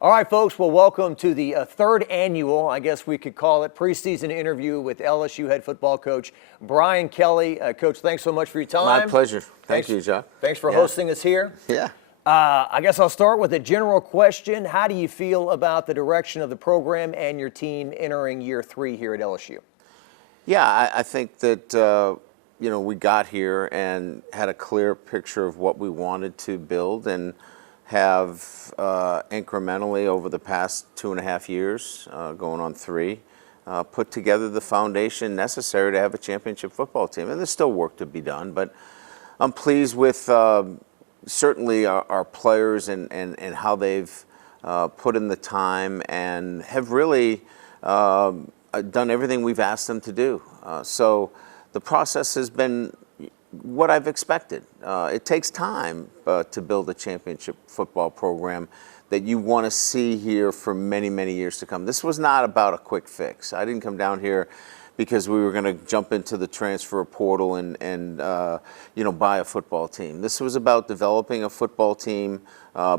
All right, folks, well, welcome to the third annual, I guess we could call it, preseason interview with LSU head football coach Brian Kelly. Coach, thanks so much for your time. My pleasure. Thank you, Jacques. Thanks for hosting us here. Yeah. I guess I'll start with a general question. How do you feel about the direction of the program and your team entering year 3 here at LSU? Yeah, I think that, we got here and had a clear picture of what we wanted to build and have incrementally over the past 2.5 years, going on 3, put together the foundation necessary to have a championship football team. And there's still work to be done, but I'm pleased with certainly our players and how they've put in the time and have really done everything we've asked them to do. So the process has been what I've expected. It takes time to build a championship football program that you want to see here for many, many years to come. This was not about a quick fix. I didn't come down here because we were going to jump into the transfer portal and buy a football team. This was about developing a football team,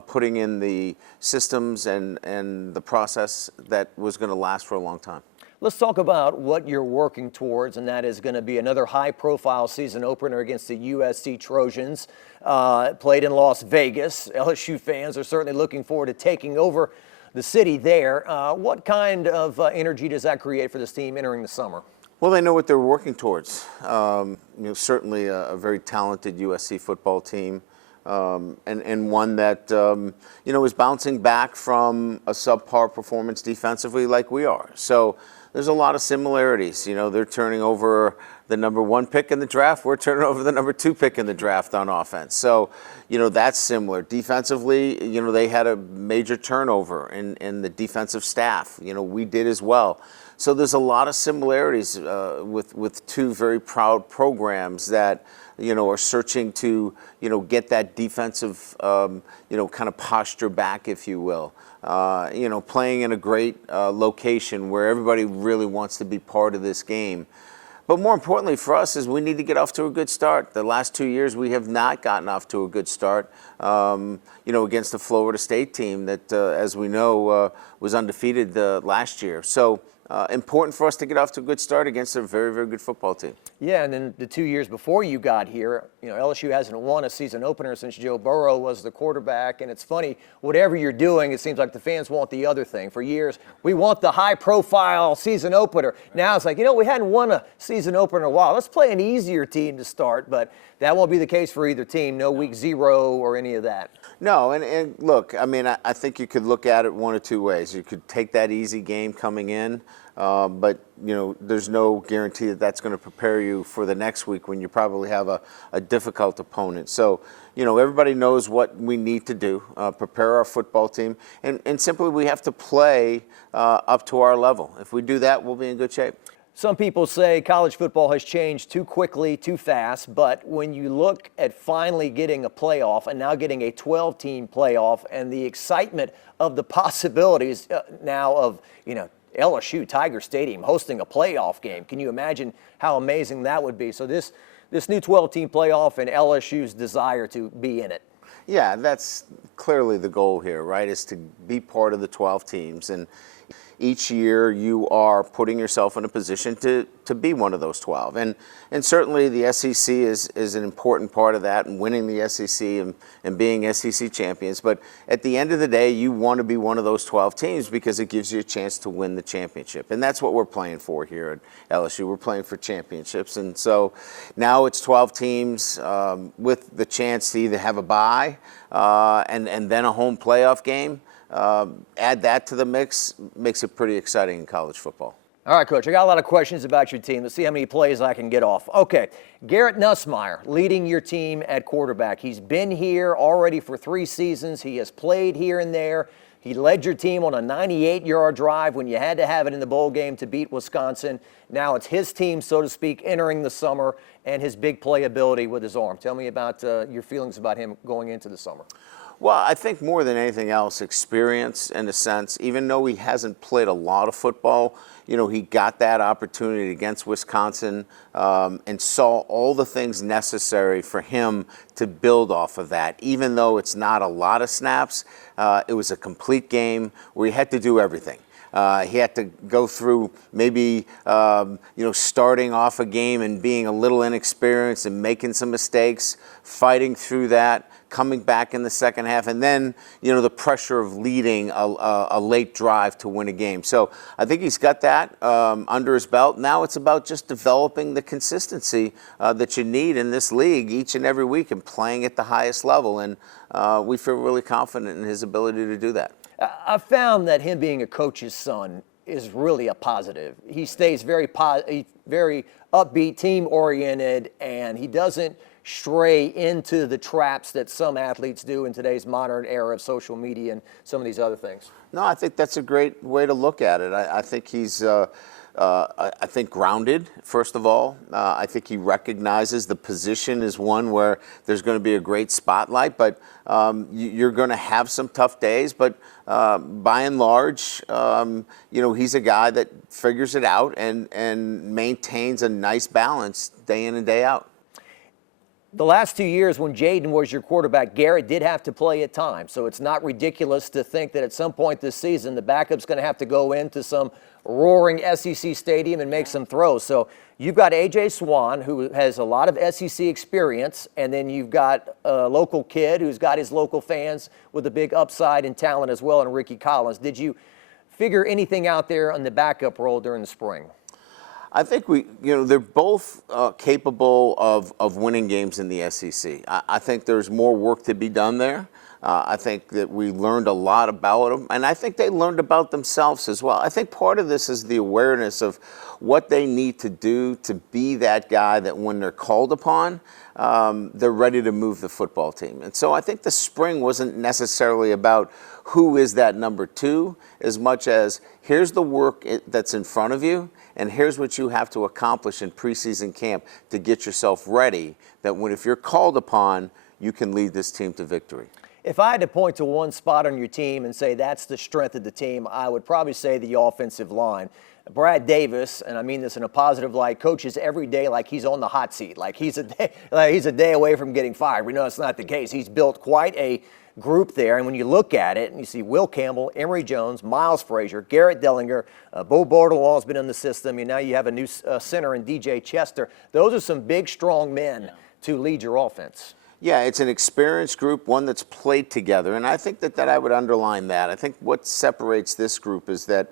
putting in the systems and the process that was going to last for a long time. Let's talk about what you're working towards, and that is going to be another high-profile season opener against the USC Trojans, played in Las Vegas. LSU fans are certainly looking forward to taking over the city there. What kind of energy does that create for this team entering the summer? Well, they know what they're working towards. Certainly a very talented USC football team, and one that is bouncing back from a subpar performance defensively like we are. So there's a lot of similarities. They're turning over the number 1 pick in the draft. We're turning over the number 2 pick in the draft on offense. So, that's similar. Defensively, they had a major turnover in the defensive staff. We did as well. So there's a lot of similarities with 2 very proud programs that, are searching to, get that defensive, kind of posture back, if you will. Playing in a great location where everybody really wants to be part of this game. But more importantly for us is we need to get off to a good start. The last 2 years we have not gotten off to a good start, against the Florida State team that, as we know, was undefeated last year. So important for us to get off to a good start against a very, very good football team. Yeah, and then the 2 years before you got here, LSU hasn't won a season opener since Joe Burrow was the quarterback. And it's funny, whatever you're doing, it seems like the fans want the other thing. For years, we want the high-profile season opener. Now it's like, we hadn't won a season opener in a while. Let's play an easier team to start, but that won't be the case for either team. No week 0 or any of that. No, and look, I think you could look at it one of 2 ways. You could take that easy game coming in, but, there's no guarantee that that's going to prepare you for the next week when you probably have a difficult opponent. So, everybody knows what we need to do, prepare our football team, and simply we have to play up to our level. If we do that, we'll be in good shape. Some people say college football has changed too quickly, too fast, but when you look at finally getting a playoff and now getting a 12-team playoff and the excitement of the possibilities now of, LSU, Tiger Stadium, hosting a playoff game, can you imagine how amazing that would be? So this new 12-team playoff and LSU's desire to be in it. Yeah, that's clearly the goal here, right, is to be part of the 12 teams. And each year you are putting yourself in a position to be one of those 12. And certainly the SEC is an important part of that, and winning the SEC and being SEC champions. But at the end of the day, you want to be one of those 12 teams because it gives you a chance to win the championship. And that's what we're playing for here at LSU. We're playing for championships. And so now it's 12 teams with the chance to either have a bye and then a home playoff game. Add that to the mix, makes it pretty exciting in college football. All right, Coach, I got a lot of questions about your team. Let's see how many plays I can get off. Okay, Garrett Nussmeier leading your team at quarterback. He's been here already for 3 seasons. He has played here and there. He led your team on a 98-yard drive when you had to have it in the bowl game to beat Wisconsin. Now it's his team, so to speak, entering the summer and his big playability with his arm. Tell me about your feelings about him going into the summer. Well, I think more than anything else, experience in a sense. Even though he hasn't played a lot of football, he got that opportunity against Wisconsin and saw all the things necessary for him to build off of that. Even though it's not a lot of snaps, it was a complete game where he had to do everything. He had to go through maybe, starting off a game and being a little inexperienced and making some mistakes, fighting through that, coming back in the second half, and then, the pressure of leading a late drive to win a game. So I think he's got that under his belt. Now it's about just developing the consistency that you need in this league each and every week and playing at the highest level. And we feel really confident in his ability to do that. I found that him being a coach's son is really a positive. He stays very upbeat, team-oriented, and he doesn't stray into the traps that some athletes do in today's modern era of social media and some of these other things. No, I think that's a great way to look at it. I think he's I think grounded, first of all. I think he recognizes the position is one where there's going to be a great spotlight, but you're going to have some tough days. But by and large, he's a guy that figures it out and maintains a nice balance day in and day out. The last 2 years when Xaven was your quarterback, Garrett did have to play at times. So it's not ridiculous to think that at some point this season, the backup's going to have to go into some roaring SEC stadium and make some throws. So you've got A.J. Swan, who has a lot of SEC experience, and then you've got a local kid who's got his local fans with a big upside and talent as well, and Ricky Collins. Did you figure anything out there on the backup role during the spring? I think they're both capable of winning games in the SEC. I think there's more work to be done there. I think that we learned a lot about them, and I think they learned about themselves as well. I think part of this is the awareness of what they need to do to be that guy that when they're called upon, they're ready to move the football team. And so I think the spring wasn't necessarily about who is that number two as much as here's the work that's in front of you, and here's what you have to accomplish in preseason camp to get yourself ready that if you're called upon, you can lead this team to victory. If I had to point to one spot on your team and say that's the strength of the team, I would probably say the offensive line. Brad Davis, and I mean this in a positive light, coaches every day like he's on the hot seat, like he's a day away from getting fired. We know it's not the case. He's built quite a group there, and when you look at it, and you see Will Campbell, Emory Jones, Miles Frazier, Garrett Dellinger, Bo Bordelon's been in the system, and now you have a new center in DJ Chester. Those are some big, strong men to lead your offense. Yeah, it's an experienced group, one that's played together, and I think that I would underline that. I think what separates this group is that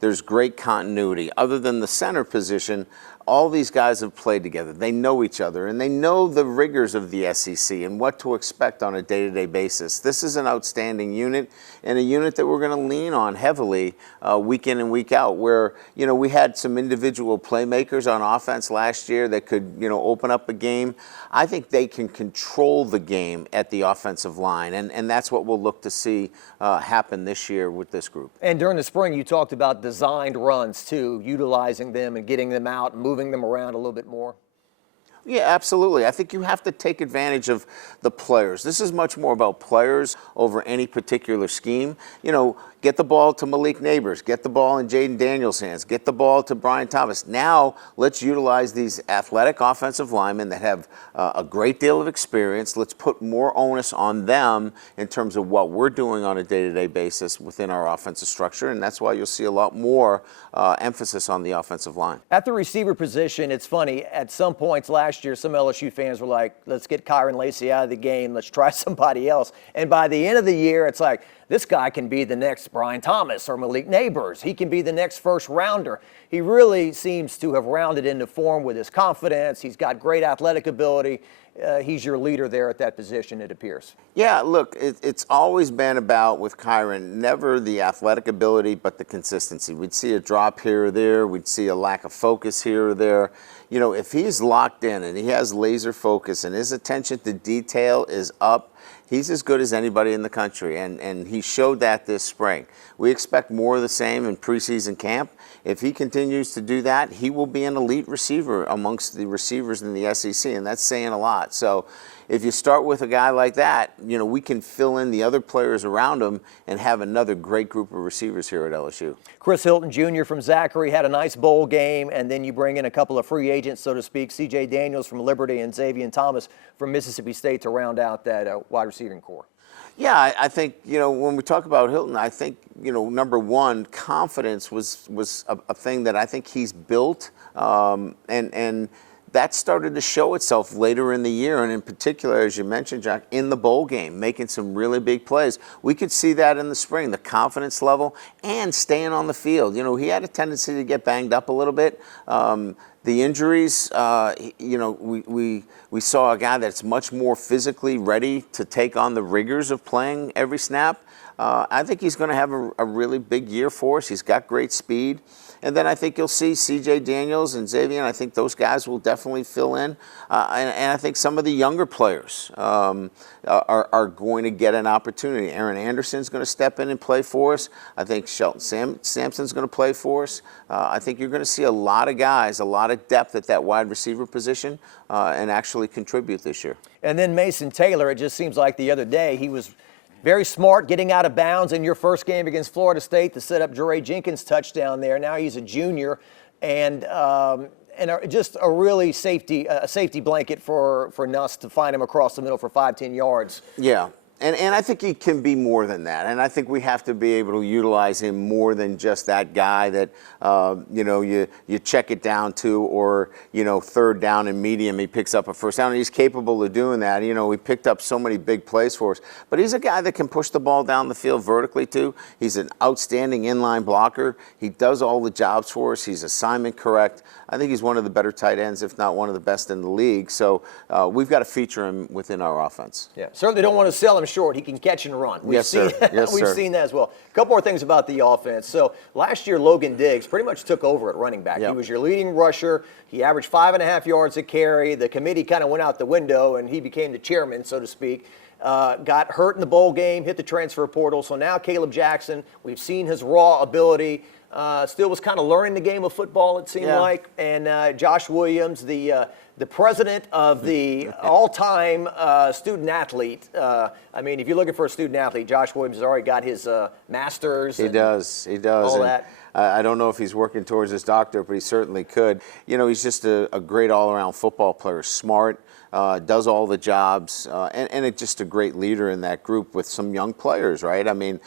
there's great continuity. Other than the center position, all these guys have played together. They know each other, and they know the rigors of the SEC and what to expect on a day-to-day basis. This is an outstanding unit, and a unit that we're going to lean on heavily week in and week out, where, we had some individual playmakers on offense last year that could, open up a game. I think they can control the game at the offensive line, and that's what we'll look to see happen this year with this group. And during the spring, you talked about designed runs, too, utilizing them and getting them out and moving them around a little bit more. Yeah, absolutely. I think you have to take advantage of the players. This is much more about players over any particular scheme. Get the ball to Malik Neighbors, get the ball in Jaden Daniels' hands, get the ball to Brian Thomas. Now, let's utilize these athletic offensive linemen that have a great deal of experience. Let's put more onus on them in terms of what we're doing on a day-to-day basis within our offensive structure, and that's why you'll see a lot more emphasis on the offensive line. At the receiver position, it's funny, at some points last year, some LSU fans were like, let's get Kiron Lacey out of the game, let's try somebody else. And by the end of the year, it's like, this guy can be the next Brian Thomas or Malik Neighbors. He can be the next first rounder. He really seems to have rounded into form with his confidence. He's got great athletic ability. He's your leader there at that position, it appears. Yeah, look, it's always been about, with Kiron, never the athletic ability, but the consistency. We'd see a drop here or there. We'd see a lack of focus here or there. If he's locked in and he has laser focus and his attention to detail is up, he's as good as anybody in the country, and he showed that this spring. We expect more of the same in preseason camp. If he continues to do that, he will be an elite receiver amongst the receivers in the SEC, and that's saying a lot. So if you start with a guy like that, we can fill in the other players around him and have another great group of receivers here at LSU. Chris Hilton Jr. from Zachary had a nice bowl game, and then you bring in a couple of free agents, so to speak, C.J. Daniels from Liberty and Xaven Thomas from Mississippi State to round out that wide receiving core. Yeah, I think, when we talk about Hilton, I think, number one, confidence was a thing that I think he's built, and that started to show itself later in the year, and in particular, as you mentioned, Jacques, in the bowl game, making some really big plays. We could see that in the spring, the confidence level and staying on the field. He had a tendency to get banged up a little bit. The injuries, we saw a guy that's much more physically ready to take on the rigors of playing every snap. I think he's going to have a really big year for us. He's got great speed. And then I think you'll see C.J. Daniels and Xaven. I think those guys will definitely fill in. And I think some of the younger players are going to get an opportunity. Aaron Anderson's going to step in and play for us. I think Shelton Sampson's going to play for us. I think you're going to see a lot of guys, a lot of depth at that wide receiver position and actually contribute this year. And then Mason Taylor, it just seems like the other day he was very smart getting out of bounds in your first game against Florida State to set up Jeray Jenkins' touchdown there. Now he's a junior, and just a really safety blanket for Nuss to find him across the middle for 5-10 yards. Yeah. And I think he can be more than that. And I think we have to be able to utilize him more than just that guy that, you check it down to, or, third down and medium, he picks up a first down. And he's capable of doing that. He picked up so many big plays for us. But he's a guy that can push the ball down the field vertically, too. He's an outstanding inline blocker. He does all the jobs for us. He's assignment correct. I think he's one of the better tight ends, if not one of the best in the league. So we've got to feature him within our offense. Yeah, certainly don't want to sell him short. He can catch and run. Yes, sir. We've seen that as well. A couple more things about the offense. So last year, Logan Diggs pretty much took over at running back. Yep. He was your leading rusher. He averaged 5.5 yards a carry. The committee kind of went out the window, and he became the chairman, so to speak. Got hurt in the bowl game, hit the transfer portal. So now Caleb Jackson, we've seen his raw ability. Still was kind of learning the game of football, it seemed like. And Josh Williams, the president of the all-time student-athlete. I mean, if you're looking for a student-athlete, Josh Williams has already got his master's. He does. All that. I don't know if he's working towards his doctorate, but he certainly could. He's just a great all-around football player, smart, does all the jobs, and it's just a great leader in that group with some young players, right? I mean,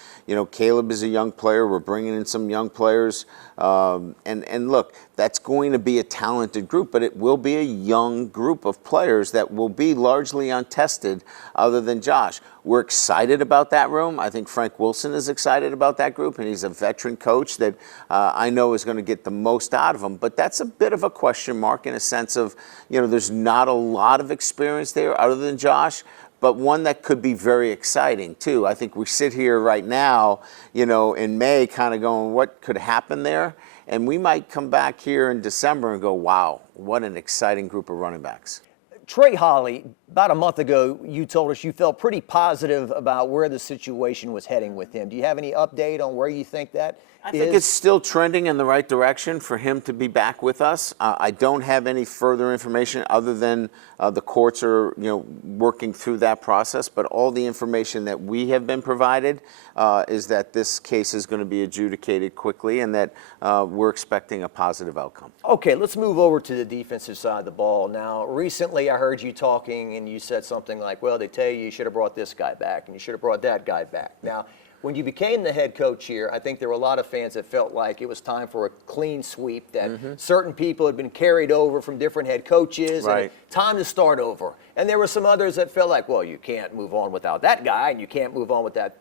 Caleb is a young player. We're bringing in some young players. And look, that's going to be a talented group, but it will be a young group of players that will be largely untested other than Josh. We're excited about that room. I think Frank Wilson is excited about that group, and he's a veteran coach that I know is going to get the most out of them. But that's a bit of a question mark in a sense of, there's not a lot of experience there other than Josh, but one that could be very exciting, too. I think we sit here right now, in May kind of going, what could happen there? And we might come back here in December and go, wow, what an exciting group of running backs. Trey Holly, about a month ago, you told us you felt pretty positive about where the situation was heading with him. Do you have any update on where you think that I think it's still trending in the right direction for him to be back with us. I don't have any further information other than the courts are, working through that process. But all the information that we have been provided is that this case is going to be adjudicated quickly and that we're expecting a positive outcome. Okay, let's move over to the defensive side of the ball. Now, recently I heard you talking and you said something like, well, they tell you should have brought this guy back and you should have brought that guy back. Now, when you became the head coach here, I think there were a lot of fans that felt like it was time for a clean sweep, that certain people had been carried over from different head coaches, and time to start over. And there were some others that felt like, well, you can't move on without that guy, and you can't move on with that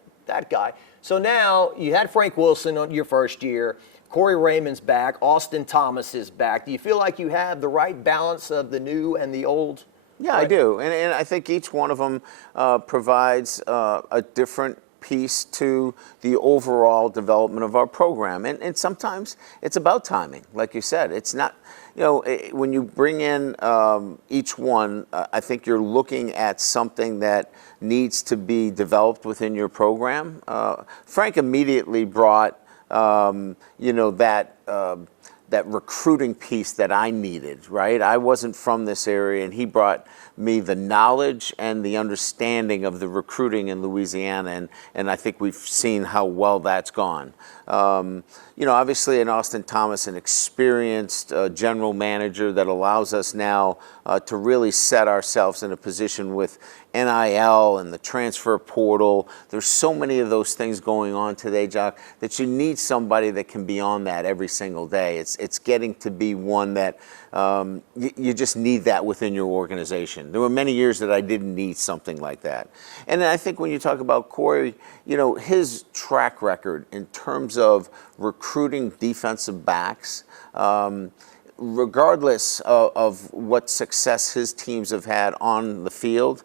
guy. So now you had Frank Wilson on your first year, Corey Raymond's back, Austin Thomas is back. Do you feel like you have the right balance of the new and the old? Yeah, I do. And I think each one of them provides a different piece to the overall development of our program. And sometimes it's about timing, like you said. It's not, when you bring in each one, I think you're looking at something that needs to be developed within your program. Frank immediately brought, that recruiting piece that I needed, right? I wasn't from this area, and he brought me the knowledge and the understanding of the recruiting in Louisiana, and I think we've seen how well that's gone. You know, obviously in Austin Thomas, an experienced general manager that allows us now to really set ourselves in a position with NIL and the transfer portal. There's so many of those things going on today, Jacques, that you need somebody that can be on that every single day. It's getting to be one that you just need that within your organization. There were many years that I didn't need something like that. And I think when you talk about Corey, you know, his track record in terms of recruiting defensive backs, regardless of what success his teams have had on the field,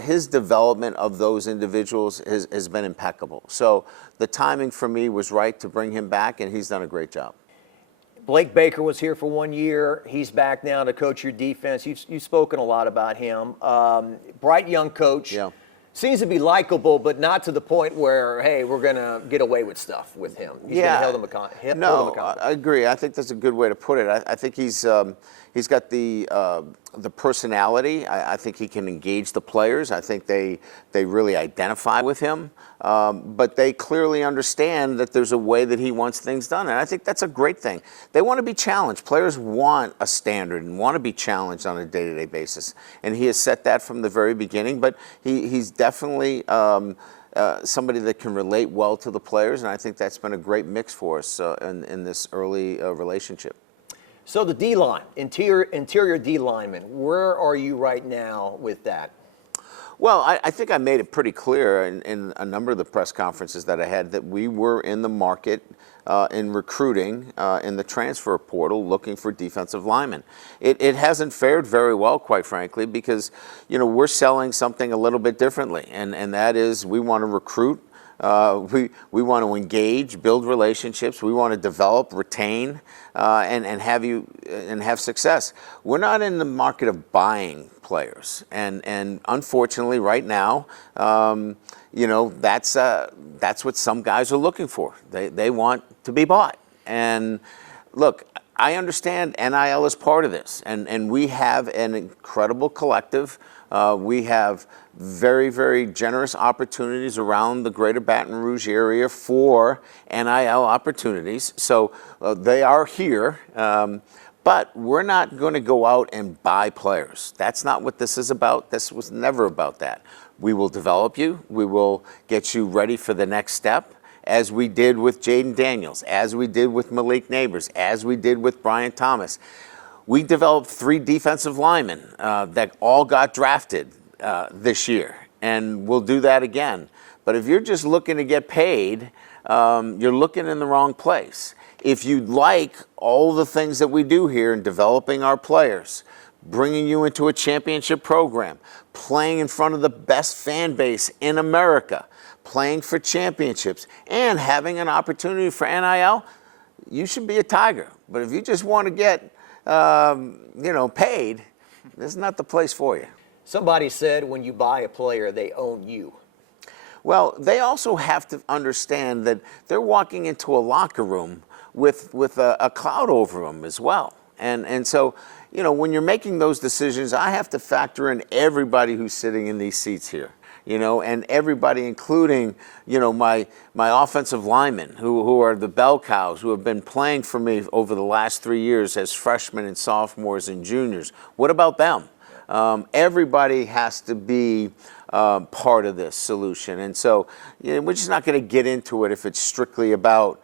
his development of those individuals has been impeccable. So the timing for me was right to bring him back, and he's done a great job. Blake Baker was here for 1 year. He's back now to coach your defense. You've spoken a lot about him. Bright young coach. Yeah. Seems to be likable, but not to the point where, hey, we're going to get away with stuff with him. He's going to hold him accountable. No, I agree. I think that's a good way to put it. I think he's got the personality. I think he can engage the players. I think they really identify with him. But they clearly understand that there's a way that he wants things done. And I think that's a great thing. They want to be challenged. Players want a standard and want to be challenged on a day-to-day basis. And he has set that from the very beginning. But he's definitely somebody that can relate well to the players. And I think that's been a great mix for us in this early relationship. So the D-line, interior D lineman, where are you right now with that? Well, I think I made it pretty clear in a number of the press conferences that I had that we were in the market in recruiting in the transfer portal looking for defensive linemen. It hasn't fared very well, quite frankly, because, you know, we're selling something a little bit differently, and that is we want to recruit. We want to engage, build relationships. We want to develop, retain, and have success. We're not in the market of buying players, and unfortunately, right now, you know, that's what some guys are looking for. They want to be bought. And look, I understand NIL is part of this, and we have an incredible collective. We have very, very generous opportunities around the greater Baton Rouge area for NIL opportunities. So they are here, but we're not going to go out and buy players. That's not what this is about. This was never about that. We will develop you. We will get you ready for the next step, as we did with Jaden Daniels, as we did with Malik Neighbors, as we did with Brian Thomas. We developed 3 defensive linemen that all got drafted this year, and we'll do that again. But if you're just looking to get paid, you're looking in the wrong place. If you like all the things that we do here in developing our players, bringing you into a championship program, playing in front of the best fan base in America, playing for championships, and having an opportunity for NIL, you should be a Tiger. But if you just want to get you know, paid, this is not the place for you. Somebody said when you buy a player, they own you. Well, they also have to understand that they're walking into a locker room with a cloud over them as well. And so, you know, when you're making those decisions, I have to factor in everybody who's sitting in these seats here. You know, and everybody, including, you know, my offensive linemen who are the bell cows, who have been playing for me over the last 3 years as freshmen and sophomores and juniors. What about them? Everybody has to be part of this solution. And so, you know, we're just not going to get into it if it's strictly about.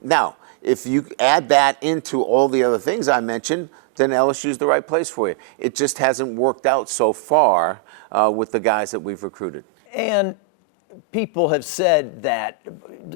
Now, if you add that into all the other things I mentioned, then LSU is the right place for you. It just hasn't worked out so far with the guys that we've recruited. And people have said that,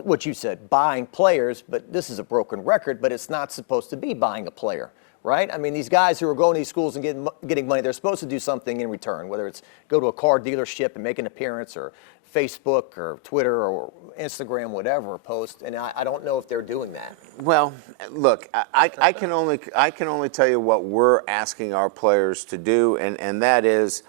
what you said, buying players, but this is a broken record, but it's not supposed to be buying a player, right? I mean, these guys who are going to these schools and getting money, they're supposed to do something in return, whether it's go to a car dealership and make an appearance, or Facebook or Twitter or Instagram, whatever, post, and I don't know if they're doing that. Well, look, I can only tell you what we're asking our players to do, and that is,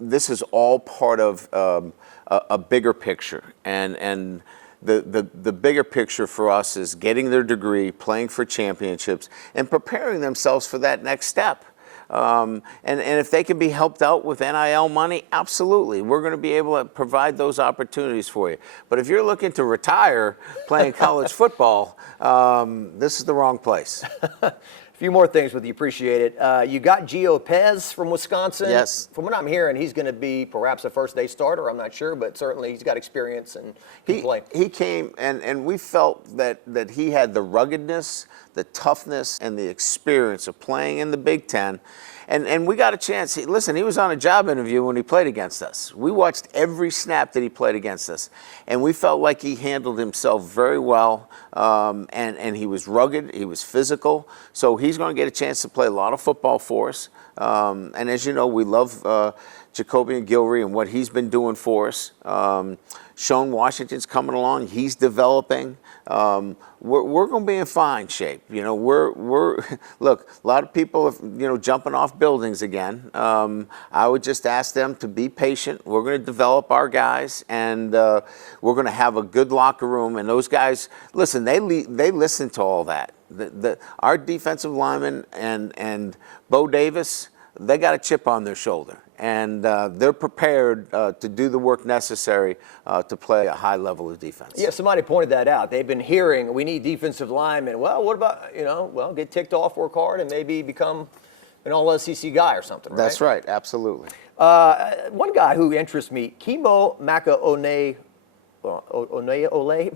this is all part of a bigger picture, and the bigger picture for us is getting their degree, playing for championships, and preparing themselves for that next step. And if they can be helped out with NIL money, absolutely. We're going to be able to provide those opportunities for you. But if you're looking to retire playing college football, this is the wrong place. A few more things with you, appreciate it. You got Gil Pez from Wisconsin. Yes. From what I'm hearing, he's going to be perhaps a first-day starter. I'm not sure, but certainly he's got experience and can play. He came, and we felt that he had the ruggedness, the toughness, and the experience of playing in the Big Ten. And we got a chance. Listen, he was on a job interview when he played against us. We watched every snap that he played against us, and we felt like he handled himself very well, and he was rugged, he was physical. So he's going to get a chance to play a lot of football for us. And as you know, we love Jacoby and Gilry and what he's been doing for us. Sean Washington's coming along. He's developing. We're going to be in fine shape. You know, we're look, a lot of people are, jumping off buildings again. I would just ask them to be patient. We're going to develop our guys, and we're going to have a good locker room. And those guys, listen, they listen to all that. Our defensive linemen and Bo Davis, they got a chip on their shoulder, and they're prepared to do the work necessary to play a high level of defense. Yeah, somebody pointed that out. They've been hearing we need defensive linemen. Well, what about, get ticked off, work hard, and maybe become an all-SEC guy or something, right? That's right, absolutely. One guy who interests me, Kimo Maka-One. Ole.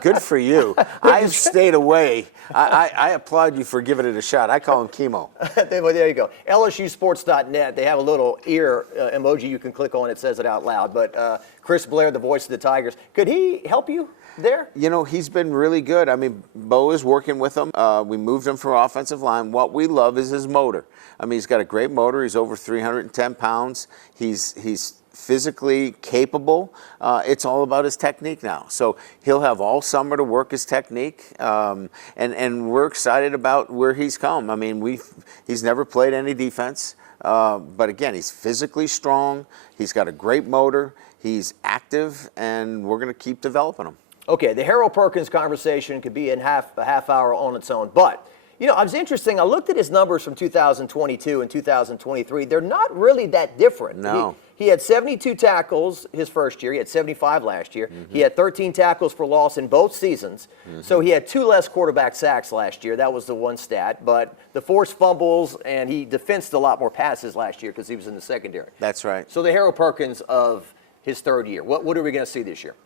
Good for you. I've stayed away. I applaud you for giving it a shot. I call him Chemo. Well, there you go. LSUsports.net. They have a little ear emoji you can click on. It says it out loud. But Chris Blair, the voice of the Tigers, could he help you there? He's been really good. I mean, Bo is working with him. We moved him from offensive line. What we love is his motor. I mean, he's got a great motor. He's over 310 pounds. He's physically capable. It's all about his technique now. So he'll have all summer to work his technique, and we're excited about where he's come. I mean, he's never played any defense, but again, he's physically strong. He's got a great motor. He's active, and we're going to keep developing him. Okay, the Harold Perkins conversation could be in a half hour on its own, but it was interesting. I looked at his numbers from 2022 and 2023. They're not really that different. No. He had 72 tackles his first year. He had 75 last year. Mm-hmm. He had 13 tackles for loss in both seasons. Mm-hmm. So he had 2 less quarterback sacks last year. That was the one stat. But the forced fumbles, and he defensed a lot more passes last year because he was in the secondary. That's right. So the Harold Perkins of his third year. What are we going to see this year?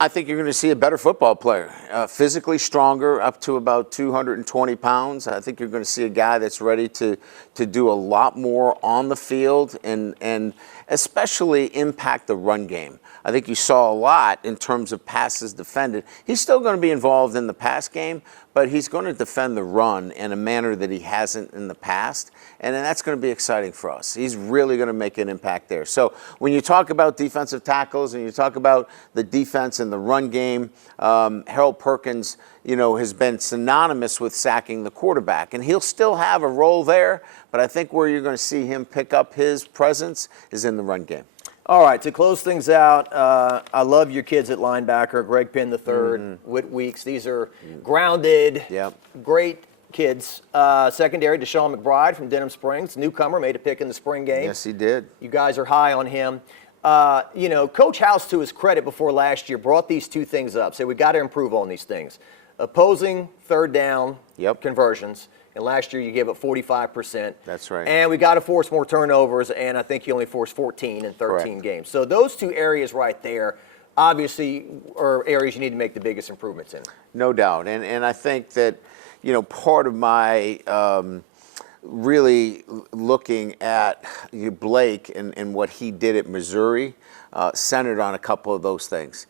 I think you're going to see a better football player, physically stronger, up to about 220 pounds. I think you're going to see a guy that's ready to do a lot more on the field and especially impact the run game. I think you saw a lot in terms of passes defended. He's still going to be involved in the pass game, but he's going to defend the run in a manner that he hasn't in the past, and then that's going to be exciting for us. He's really going to make an impact there. So when you talk about defensive tackles and you talk about the defense and the run game, Harold Perkins, has been synonymous with sacking the quarterback, and he'll still have a role there, but I think where you're going to see him pick up his presence is in the run game. All right, to close things out, I love your kids at linebacker, Greg Penn III, Whit Weeks. These are grounded, great kids. Secondary, Deshaun McBride from Denham Springs, newcomer, made a pick in the spring game. Yes, he did. You guys are high on him. Coach House, to his credit, before last year, brought these 2 things up. Said we got to improve on these things. Opposing third down conversions. And last year you gave up 45%. That's right. And we got to force more turnovers, and I think you only forced 14 in 13 games. So those 2 areas right there obviously are areas you need to make the biggest improvements in. No doubt. And I think that, part of my really looking at Blake and what he did at Missouri centered on a couple of those things.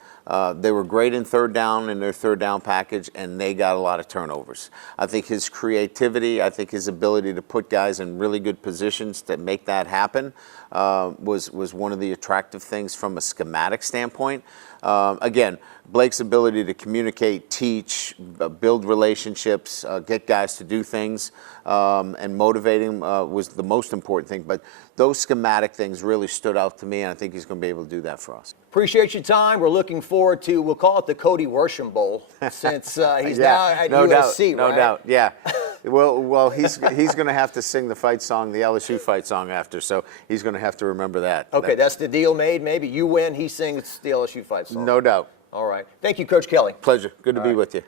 They were great in third down in their third down package, and they got a lot of turnovers. I think his creativity, I think his ability to put guys in really good positions to make that happen was one of the attractive things from a schematic standpoint. Again, Blake's ability to communicate, teach, build relationships, get guys to do things, and motivating was the most important thing. But those schematic things really stood out to me, and I think he's going to be able to do that for us. Appreciate your time. We're looking forward to, we'll call it the Cody Worsham Bowl, since he's now at USC, No right? doubt, yeah. Well, he's going to have to sing the fight song, the LSU fight song after, so he's going to have to remember that. Okay, that's the deal made. Maybe you win, he sings the LSU fight song. No doubt. All right. Thank you, Coach Kelly. Pleasure. Good to be with you.